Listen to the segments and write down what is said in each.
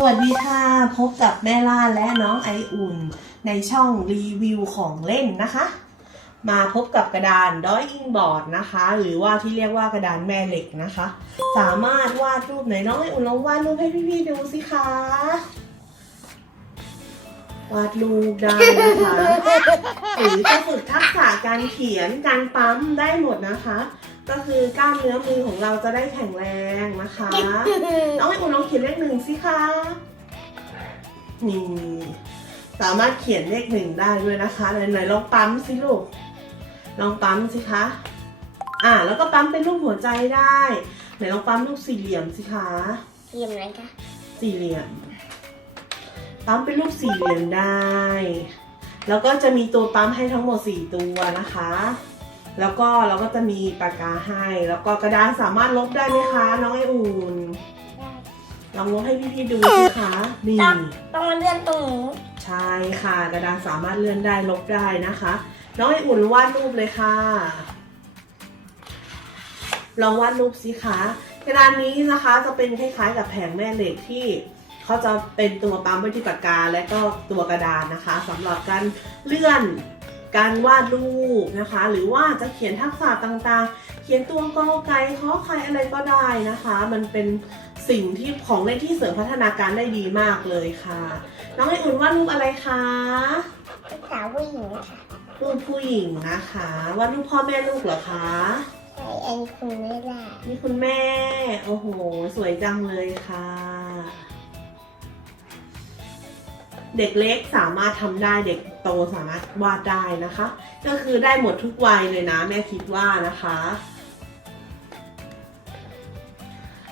สวัสดีค่ะ พบกับแม่ล่าและน้องไออุ่น ในช่องรีวิวของเล่นนะคะ มาพบกับกระดานดอยอิงบอร์ดนะคะ หรือว่าที่เรียกว่ากระดานแม่เหล็กนะคะ สามารถวาดรูปไหนน้องไออุ่นลองวาดรูปให้พี่ๆดูสิคะวาดรูปได้นะคะหรือจะฝึกทักษะการเขียนการปั๊มได้หมดนะคะ ก็คือกล้ามเนื้อมือของเราจะได้แข็งแรงนะคะน้องไออุ่นลองเขียนเลขหนึ่งสิคะนี่สามารถเขียนเลขหนึ่งได้ด้วยนะคะไหนๆลองปั๊มสิลูกลองปั๊มสิคะอ่าแล้วก็ปั๊มเป็นรูปหัวใจได้ไหนลองปั๊มรูปสี่เหลี่ยมสิคะเทียมอะไรคะสี่เหลี่ยม ปั๊มเป็นรูปสี่เหลี่ยมได้ แล้วก็จะมีตัวปั๊มให้ทั้งหมดสี่ตัวนะคะ แล้วก็เราก็จะมีปากกาให้ แล้วก็กระดานสามารถลบได้ไหมคะ น้องไออุ่นลองลบให้พี่ๆดูสิคะนี่ต้องต้องมาเลื่อนตรงนี้ใช่ค่ะ กระดานสามารถเลื่อนได้ลบได้นะคะ น้องไออุ่นวาดรูปเลยค่ะลองวาดรูปสิคะกระดานนี้นะคะจะเป็นคล้ายๆกับแผงแม่เหล็กที่เขาจะเป็นตัวปั๊มไว้ที่ปากกาและก็ตัวกระดานนะคะสำหรับการเลื่อน การวาดรูปนะคะ หรือว่าจะเขียนทักษะต่างๆ เขียนตัวกอไก่ขอไข่อะไรก็ได้นะคะ มันเป็นสิ่งที่ของเล่นที่เสริมพัฒนาการได้ดีมากเลยค่ะ น้องไออุ่นวาดรูปอะไรคะลูกสาวผู้หญิงค่ะรูปผู้หญิงนะคะวาดรูปพ่อแม่ลูกเหรอคะไอเอ็นคุณไม่ได้นี่คุณแม่ โอ้โห สวยจังเลยค่ะ เด็กเล็กสามารถทำได้เด็กโตสามารถวาดได้นะคะ ก็คือได้หมดทุกวัยเลยนะแม่คิดว่านะคะ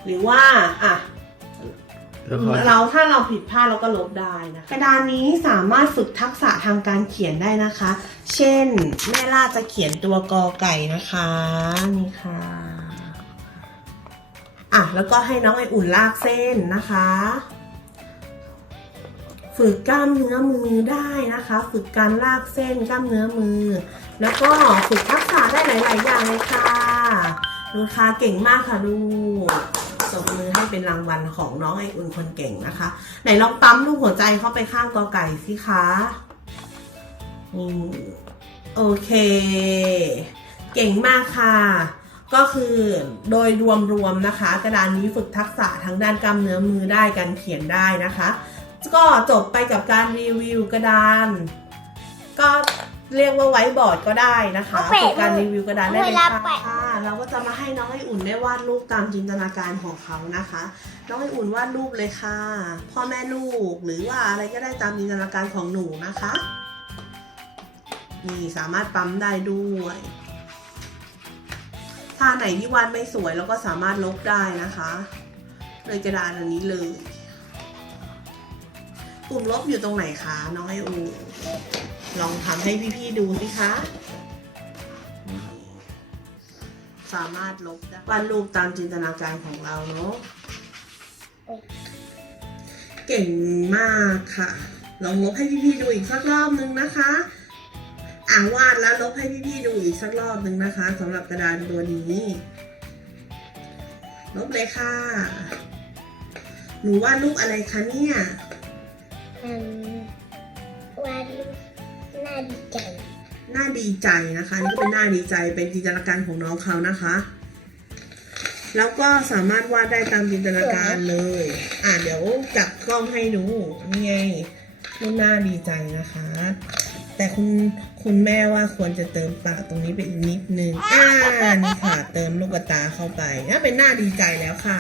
หรือว่าอะแล้วขอเราถ้าเราผิดพลาดเราก็ลบได้นะคะกระดานนี้สามารถฝึกทักษะทางการเขียนได้นะคะ เช่น แม่ล่าจะเขียนตัวกอไก่นะคะนี่ค่ะอะแล้วก็ให้น้องไออุ่นลากเส้นนะคะ ฝึกกล้ามเนื้อมือได้นะคะ ฝึกการลากเส้นกล้ามเนื้อมือ แล้วก็ฝึกทักษะได้หลาย ๆ อย่างเลยค่ะดูค่ะเก่งมากค่ะลูกตบมือให้เป็นรางวัลของน้องไออุ่นคนเก่งนะคะ ไหนลองปั๊มลูกหัวใจเข้าไปข้างกอไก่สิคะโอเค เก่งมากค่ะ ก็คือโดยรวมๆนะคะ กระดานนี้ฝึกทักษะทั้งด้านกล้ามเนื้อมือได้การเขียนได้นะคะ ก็จบไปกับการรีวิวกระดาน ก็เรียกว่าไว้บอร์ดก็ได้นะคะฝึกการรีวิวกระดานได้เลยค่ะเราก็จะมาให้น้องไออุ่นได้วาดรูปตามจินตนาการของเขานะคะ น้องไออุ่นวาดรูปเลยค่ะ พ่อแม่ลูกหรือว่าอะไรก็ได้ตามจินตนาการของหนูนะคะ นี่สามารถปั๊มได้ด้วยถ้าไหนที่วาดไม่สวยเราก็สามารถลบได้นะคะโดยกระดานอันนี้เลย ปุ่มลบอยู่ตรงไหนคะน้องไออุ่นลองทำให้พี่ๆดูสิคะ สามารถลบได้วาดรูปตามจินตนาการของเราเนาะเก่งมากค่ะ ลองลบให้พี่ๆดูอีกสักรอบนึงนะคะอ่าวาดแล้วลบให้พี่ๆดูอีกสักรอบนึงนะคะสำหรับกระดานตัวนี้ ลบเลยค่ะ หนูวาดรูปอะไรคะเนี่ย วาน่าดีใจหน้าดีใจนะคะนี่ก็เป็นหน้าดีใจเป็นจินตนาการของน้องเขานะคะ แล้วก็สามารถวาดได้ตามจินตนาการเลย อะเดี๋ยวจับกล้องให้ดูนี่ไงรูปหน้าดีใจนะคะ แต่คุณคุณแม่ว่าควรจะเติมปากตรงนี้ไปนิดนึงอ่านี่ค่ะ เติมลูกตาเข้าไปอะเป็นหน้าดีใจแล้วค่ะ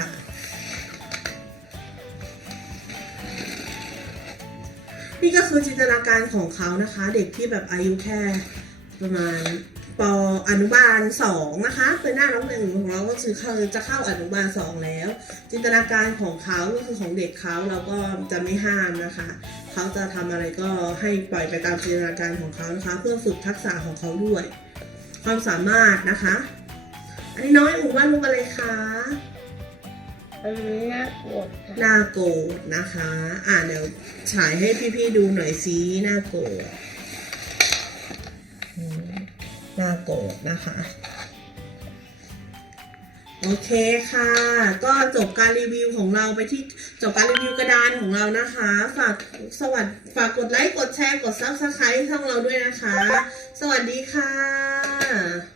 นี่ก็คือจินตนาการของเขานะคะ เด็กที่แบบอายุแค่ประมาณปอนุบาลสองนะคะเป็นหน้าน้องหนึ่งของเราก็คือเขาจะเข้าอนุบาลสองแล้ว จินตนาการของเขาก็คือของเด็กเขาเราก็จะไม่ห้ามนะคะเขาจะทำอะไรก็ให้ปล่อยไปตามจินตนาการของเขานะคะ เพื่อฝึกทักษะของเขาด้วย ความสามารถนะคะ อันนี้น้อยอูว่าลูกอะไรคะ น่ากลัวค่ะหน้าโกรธนะคะ อ่าเดี๋ยวฉายให้พี่ๆดูหน่อยซิหน้าโกรธหน้าโกรธนะคะโอโอเคค่ะ ก็จบการรีวิวของเราไปที่จบการรีวิวกระดานของเรานะคะ ฝากสวัสดฝากกดไลค์ กดแชร์ กดซับสไครต์ช่องเราด้วยนะคะ สวัสดีค่ะ